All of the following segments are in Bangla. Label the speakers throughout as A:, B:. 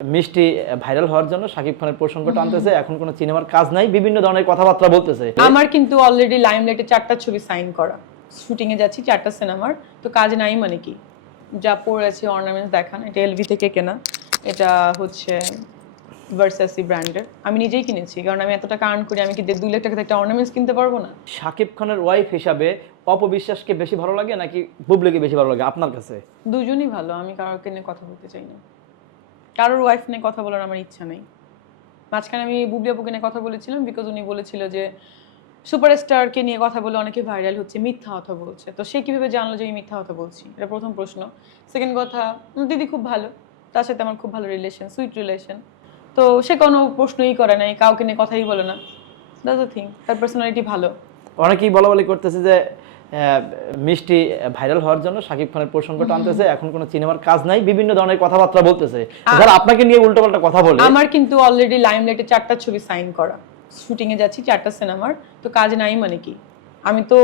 A: মিষ্টি ভাইরাল হওয়ার জন্য শাকিব খানের প্রসঙ্গটা আনতেছে। এখন কোনো সিনেমার কাজ নাই বিভিন্ন ধরনের কথাবার্তা বলতেছে।
B: আমার কিন্তু অলরেডি লাইমলাইটে চারটা ছবি সাইন করা। শুটিং এ যাচ্ছি চারটা সিনেমার তো কাজ নাই মানে কি? যা পড়েছে অর্নামেন্টস দেখান এটা এলভি থেকে কেনা। এটা হচ্ছে ভার্সাসি ব্র্যান্ডের আমি নিজেই কিনেছি কারণ আমি এত টাকা আর্ন করি আমি কি দেড় দুই লাখ টাকাতে একটা অর্নামেন্টস কিনতে পারব না?
A: শাকিব খানের ওয়াইফ হিসাবে অপবিশ্বাসকে বেশি ভালো লাগে নাকি বুবলিকে বেশি ভালো লাগে আপনার কাছে?
B: দুজনই ভালো আমি কারোকে নিয়ে কথা বলতে চাই না। কারোর ওয়াইফ নিয়ে কথা বলার আমার ইচ্ছা নেই। মাঝখানে আমি বুবলি আপুকে নিয়ে কথা বলেছিলাম বিকজ উনি বলেছিল যে সুপারস্টারকে নিয়ে কথা বলে অনেকে ভাইরাল হচ্ছে, মিথ্যা কথা বলছে। তো সে কীভাবে জানলো যে আমি মিথ্যা কথা বলছি? এটা প্রথম প্রশ্ন। সেকেন্ড কথা দিদি খুব ভালো। তার সাথে আমার খুব ভালো রিলেশন সুইট রিলেশন তো সে কোনো প্রশ্নই করে নাই, কাউকে নিয়ে কথাই বলে না। দ্যাটস দ্য থিং তার পার্সোনালিটি ভালো।
A: অনেকেই বলা বলি করতেছে যে মিষ্টি ভাইরাল হওয়ার জন্য শাকিব খানের প্রসঙ্গটা আনতেছে। এখন কোনো সিনেমার কাজ নাই বিভিন্ন ধরনের কথাবার্তা বলতেছে। যারা আপনাকে নিয়ে উল্টোপাল্টা কথা বলে।
B: আমার কিন্তু অলরেডি লাইমলাইটে চারটা ছবি সাইন করা। শুটিং এ যাচ্ছি চারটা সিনেমার তো কাজ নাই মানে কি? আমি তো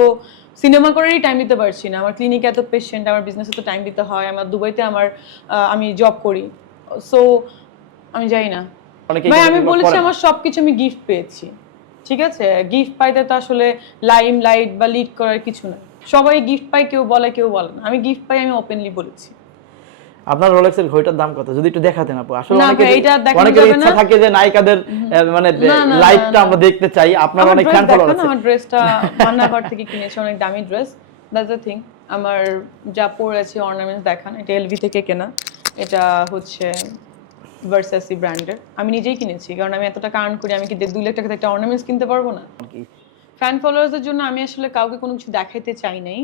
B: সিনেমা করেরই টাইম দিতে পারছি না। আমার ক্লিনিকে এত পেশেন্ট আমার বিজনেসে তো টাইম দিতে হয়। আমার দুবাইতে আমার আমি জব করি। সো আমি যাই না। আমি বলেছি। আমার সবকিছু আমি গিফট পেয়েছি। ঠিক আছে? গিফট পাইতে তো আসলে লাইম লাইট বা লিড করার কিছু না সবাই গিফট পায় কেউ বলে কেউ বলে না। আমি গিফট পাই আমি ওপেনলি বলেছি।
A: আপনার রোলেক্সের ঘড়িটার দাম কত? যদি একটু দেখাতেন আপু। আসলে ইচ্ছা
B: না।
A: থাকে যে নায়িকাদের মানে লাইফটা আমরা দেখতে চাই। আপনার অনেক ফ্যান ফলোয়ার আছে।
B: আমার ড্রেসটা মান্নাঘর থেকে কিনেছি অনেক দামি ড্রেস দ্যাটস দ্য থিং আমার যা পরেছে অর্নামেন্টস দেখান এটা এলভি থেকে কেনা। এটা হচ্ছে ভার্সাসি ব্র্যান্ডের আমি নিজেই কিনেছি কারণ আমি এত টাকা আর্ন করি আমি কি দুই লাখ টাকাতে একটা অর্নামেন্টস কিনতে পারব না? ফ্যান ফলোয়ার্সের জন্য আমি আসলে কাউকে কোনো কিছু দেখাইতে চাই নাই।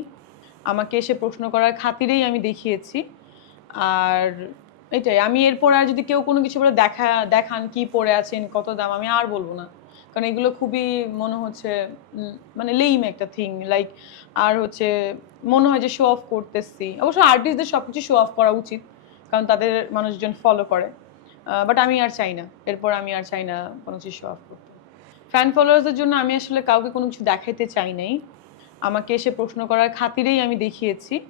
B: আমাকে এসে প্রশ্ন করার খাতিরেই আমি দেখিয়েছি। আর এটাই আমি এরপর আর যদি কেউ কোনো কিছু বলে দেখা দেখান কি পরে আছেন কত দাম আমি আর বলব না। কারণ এগুলো খুবই মনে হচ্ছে মানে লেইম একটা থিং লাইক আর হচ্ছে মনে হয় যে শো অফ করতেছি। অবশ্য আর্টিস্টদের সব কিছু শো অফ করা উচিত কারণ তাদের মানুষজন ফলো করে। বাট আমি আর চাই না। এরপর আমি আর চাই না কোনো কিছু শো অফ করতে। ফ্যান ফলোয়ার্সদের জন্য আমি আসলে কাউকে কোনো কিছু দেখাইতে চাই নাই। আমাকে এসে প্রশ্ন করার খাতিরেই আমি দেখিয়েছি।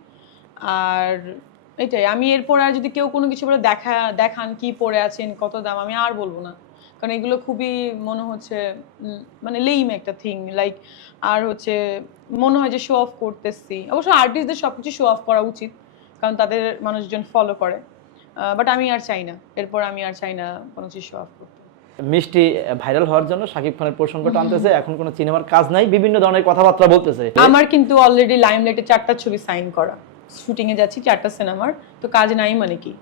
B: আর এটাই, আমি এরপর আর যদি কেউ কোনো কিছু বলে দেখা, দেখান কি পরে আছেন, কত দাম, আমি আর বলব না। কারণ এগুলো খুবই মনে হচ্ছে মানে লেইম একটা থিং লাইক আর হচ্ছে মনে হয় যে শো অফ করতেছি। অবশ্য আর্টিস্টদের সব কিছু শো অফ করা উচিত। কারণ তাদের মানুষজন ফলো করে। বাট আমি আর চাই না। এরপর আমি আর চাই না কোনো কিছু শো অফ করতে।
A: মিষ্টি ভাইরাল হওয়ার জন্য শাকিব খানের প্রসঙ্গটা আনতেছে এখন কোনো সিনেমার কাজ নাই বিভিন্ন ধরনের কথাবার্তা বলতেছে।
B: আমার কিন্তু অলরেডি লাইমলাইটে চারটা ছবি সাইন করা। শুটিং এ যাচ্ছি চারটা সিনেমার তো কাজ নাই মানে কি?